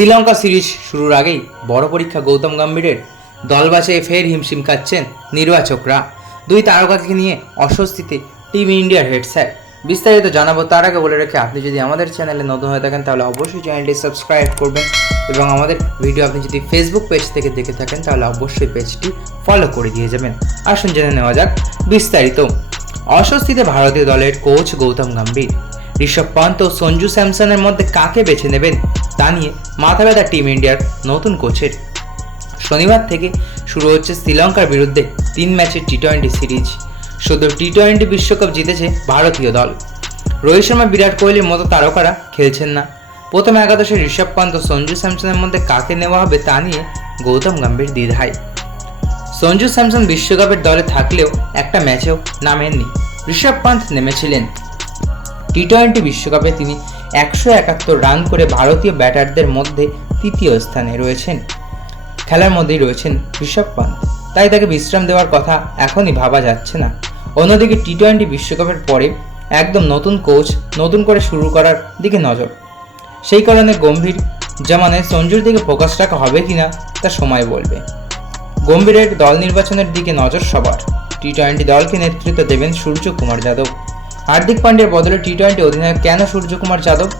Sri Lanka series শুরুর আগেই বড় পরীক্ষা গৌতম গম্ভীরের। দল বাছাইয়ে ফের হিমশিম খাচ্ছেন নির্বাচকরা দুই তারকাকে নিয়ে অস্বস্তিতে টিম ইন্ডিয়ার হেড স্যার। বিস্তারিত জানাব তার আগে বলে রেখে, আপনি যদি আমাদের চ্যানেলে নতুন হয়ে থাকেন, তাহলে অবশ্যই চ্যানেলটি সাবস্ক্রাইব করবেন এবং আমাদের ভিডিও আপনি যদি ফেসবুক পেজ থেকে দেখে থাকেন, তাহলে অবশ্যই পেজটি ফলো করে দিয়ে যাবেন। আসুন জেনে নেওয়া যাক বিস্তারিত। অস্বস্তিতে ভারতীয় দলের কোচ গৌতম গম্ভীর। ঋষভ পন্ত ও সঞ্জু স্যামসনের মধ্যে কাকে বেছে নেবেন? তা নিয়ে মাথা ব্যথা টিম ইন্ডিয়ার নতুন কোচের শনিবার থেকে শুরু হচ্ছে শ্রীলঙ্কার বিরুদ্ধে তিন ম্যাচের টি টোয়েন্টি সিরিজ শুধু টি টোয়েন্টি বিশ্বকাপ জিতেছে ভারতীয় দল। রোহিত শর্মা, বিরাট কোহলির মতো তারকারা খেলছেন না। প্রথম একাদশে ঋষভ পান্ত, সঞ্জু স্যামসনের মধ্যে কাকে নেওয়া হবে তা নিয়ে গৌতম গম্ভীর দ্বিধায়। সঞ্জু স্যামসন বিশ্বকাপের দলে থাকলেও একটা ম্যাচেও নামেননি। ঋষভ পান্ত নেমেছিলেন। টি টোয়েন্টি বিশ্বকাপে তিনি একশো একাত্তর রান করে ভারতীয় ব্যাটারদের মধ্যে তৃতীয় স্থানে রয়েছেন। খেলার মধ্যেই রয়েছেন ঋষভ পান্ত তাই তাকে বিশ্রাম দেওয়ার কথা এখনই ভাবা যাচ্ছে না। অন্যদিকে টি টোয়েন্টি বিশ্বকাপের পরে একদম নতুন কোচ, নতুন করে শুরু করার দিকে নজর। সেই কারণে গম্ভীর জামানে সঞ্জুর দিকে ফোকাস রাখা হবে কিনা তা সময় বলবে। গম্ভীরের দল নির্বাচনের দিকে নজর সবার। টি টোয়েন্টি দলকে নেতৃত্ব দেবেন সূর্য কুমার যাদব। হার্দিক পান্ডের বদলে টি টোয়েন্টি অধিনায়ক কেন সূর্যকুমার যাদব?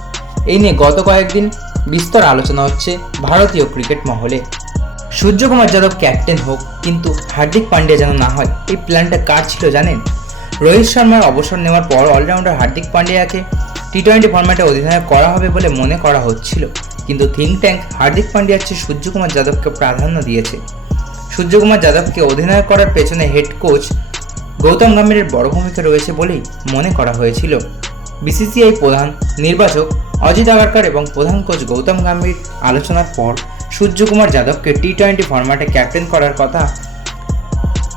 এই নিয়ে গত কয়েকদিন বিস্তর আলোচনা হচ্ছে ভারতীয় ক্রিকেট মহলে। সূর্যকুমার যাদব ক্যাপ্টেন হোক, কিন্তু হার্দিক পান্ডিয়া যেন না হয়, এই প্ল্যানটা কার ছিল জানেন? রোহিত শর্মার অবসর নেওয়ার পর অলরাউন্ডার হার্দিক পান্ডিয়াকে টি টোয়েন্টি ফরম্যাটে অধিনায়ক করা হবে বলে মনে করা হচ্ছিল। কিন্তু থিঙ্ক ট্যাঙ্ক হার্দিক পান্ডিয়ার চেয়ে সূর্যকুমার যাদবকে প্রাধান্য দিয়েছে। সূর্যকুমার যাদবকে অধিনায়ক করার পেছনে হেড কোচ গৌতম গম্ভীরের বড় ভূমিকা রয়েছে বলেই মনে করা হয়েছিল। বিসিসিআই প্রধান নির্বাচক অজিত আগারকার এবং প্রধান কোচ গৌতম গম্ভীর আলোচনার পর সূর্যকুমার যাদবকে টি টোয়েন্টি ফরম্যাটে ক্যাপ্টেন করার কথা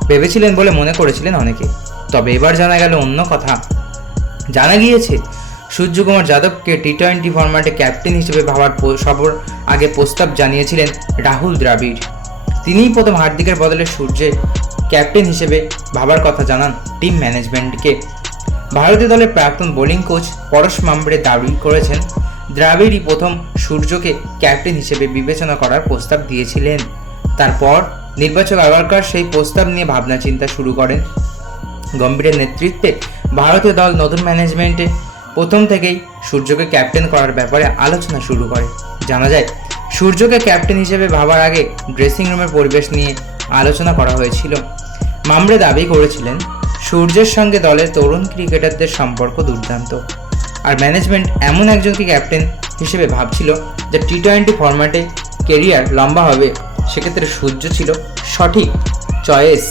ভেবেছিলেন বলে মনে করেছিলেন অনেকে। তবে এবার জানা গেল অন্য কথা। জানা গিয়েছে, সূর্যকুমার যাদবকে টি টোয়েন্টি ফরম্যাটে ক্যাপ্টেন হিসেবে ভাবার সবর আগে প্রস্তাব জানিয়েছিলেন রাহুল দ্রাবিড়। তিনিই প্রথম হার্দিকের বদলে সূর্যের ক্যাপ্টেন হিসেবে ভাবার কথা জানান টিম ম্যানেজমেন্টকে। ভারতীয় দলের প্রাক্তন বোলিং কোচ পরশ মামব্রে দাবি করেছেন, দ্রাবিড়ই প্রথম সূর্যকে ক্যাপ্টেন হিসেবে বিবেচনা করার প্রস্তাব দিয়েছিলেন। তারপর নির্বাচক আগারকার সেই প্রস্তাব নিয়ে ভাবনা চিন্তা শুরু করেন। গম্ভীরের নেতৃত্বে ভারতীয় দল নতুন ম্যানেজমেন্টে প্রথম থেকেই সূর্যকে ক্যাপ্টেন করার ব্যাপারে আলোচনা শুরু করে। জানা যায়, সূর্যকে ক্যাপ্টেন হিসেবে ভাবার আগে ড্রেসিং রুমের পরিবেশ নিয়ে আলোচনা করা হয়েছিল। মামরে দাবি করেছিলেন, সূর্যের সঙ্গে দলের তরুণ ক্রিকেটারদের সম্পর্ক দুর্দান্ত। আর ম্যানেজমেন্ট এমন একজনকে ক্যাপ্টেন হিসেবে ভাবছিল যে টি টোয়েন্টি ফরম্যাটে কেরিয়ার লম্বা হবে, সেক্ষেত্রে সূর্য ছিল সঠিক চয়েস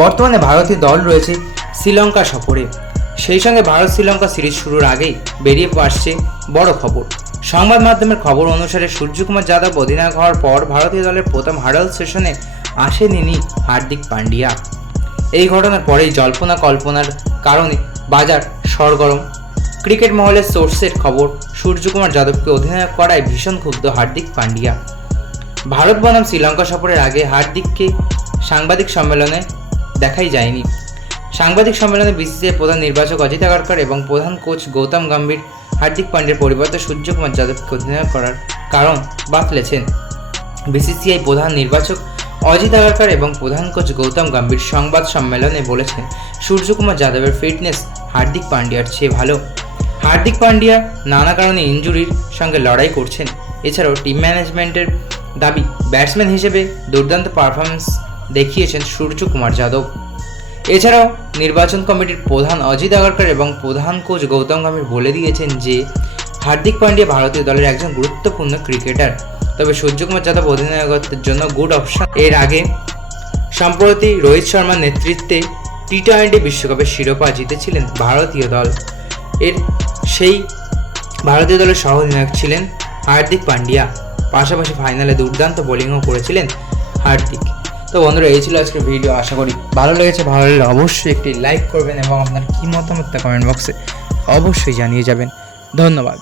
বর্তমানে ভারতীয় দল রয়েছে শ্রীলঙ্কা সফরে। সেই সঙ্গে ভারত শ্রীলঙ্কা সিরিজ শুরুর আগেই বেরিয়ে আসছে বড় খবর। সংবাদ মাধ্যমের খবর অনুসারে সূর্যকুমার যাদব অধিনায়ক হওয়ার পর ভারতীয় দলের প্রথম হার্ডল সেশনে আসেনি হার্দিক পান্ডিয়া এই ঘটনার পরেই জল্পনা কল্পনার কারণে বাজার সরগরম। ক্রিকেট মহলের সোর্সের খবর, সূর্যকুমার যাদবকে অধিনায়ক করায় ভীষণ ক্ষুব্ধ হার্দিক পান্ডিয়া ভারত বনাম শ্রীলঙ্কা সফরের আগে হার্দিককে সাংবাদিক সম্মেলনে দেখাই যায়নি। সাংবাদিক সম্মেলনে বিসিসিআই প্রধান নির্বাচক অজিত আগারকর এবং প্রধান কোচ গৌতম গম্ভীর হার্দিক পান্ডের পরিবর্তে সূর্যকুমার যাদবকে অধিনায়ক করার কারণ বাতলেছেন। বিসিসিআই প্রধান নির্বাচক অজিত আগারকর এবং প্রধান কোচ গৌতম গম্ভীর সংবাদ সম্মেলনে বলেছেন, সূর্যকুমার যাদবের ফিটনেস হার্দিক পান্ডিয়ার চেয়ে ভালো। হার্দিক পান্ডিয়া নানা কারণে ইনজুরির সঙ্গে লড়াই করছেন। এছাড়াও টিম ম্যানেজমেন্টের দাবি, ব্যাটসম্যান হিসেবে দুর্দান্ত পারফরমেন্স দেখিয়েছেন সূর্যকুমার যাদব। এছাড়াও নির্বাচন কমিটির প্রধান অজিত আগারকর এবং প্রধান কোচ গৌতম গম্ভীর বলে দিয়েছেন যে, হার্দিক পান্ডিয়া ভারতীয় দলের একজন গুরুত্বপূর্ণ ক্রিকেটার। তবে সূর্যকুমার যাদব অধিনায়কত্বের জন্য গুড অপশন এর আগে সম্প্রতি রোহিত শর্মার নেতৃত্বে টি টোয়েন্টি বিশ্বকাপের শিরোপা জিতেছিলেন ভারতীয় দল। এর সেই ভারতীয় দলের সহ অধিনায়ক ছিলেন হার্দিক পান্ডিয়া। পাশাপাশি ফাইনালে দুর্দান্ত বোলিংও করেছিলেন হার্দিক। তো বন্ধুরা, এই ছিল আজকের ভিডিও আশা করি ভালো লেগেছে। ভালো লাগলে অবশ্যই একটি লাইক করবেন এবং আপনার কী মতামত কমেন্ট বক্সে অবশ্যই জানিয়ে যাবেন। ধন্যবাদ।